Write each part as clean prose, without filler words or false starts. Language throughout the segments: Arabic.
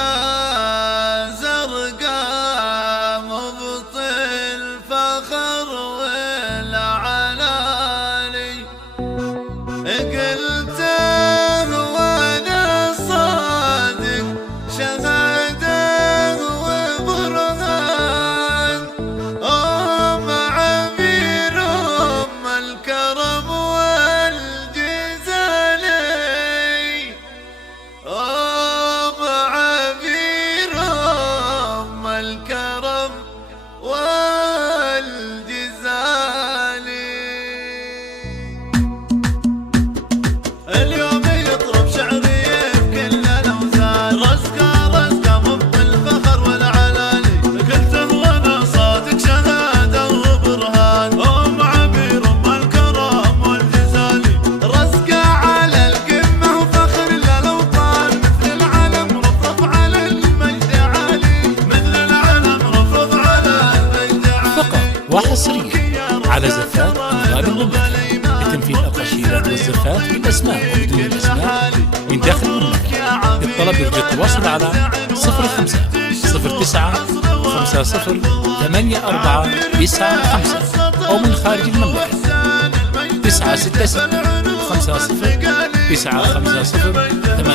زرقاء زرقاء مبطل فخر والعلالي قلته وانا صادق شهاده وبرهان ام عبير ام الكرم والجزالي الكرم والجزالي. اليوم يطرب شعري بكل الاوزان رزقه رزقه مبطل الفخر والعلالي قلته وانا صادق شهاده وبرهان ام عبير ام الكرم والجزالي رزقه على القمه وفخر للاوطان مثل العلم رفرف على المجد عالي وحصريا على زفات أنغام المملكة لتنفيذ القشيرات والزفات بالأسماء وبدون الأسماء من داخل المملكة. للطلب يرجى التواصل على 05 09 50 84 95 أو من خارج المملكة 966 50 950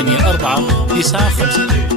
84 95.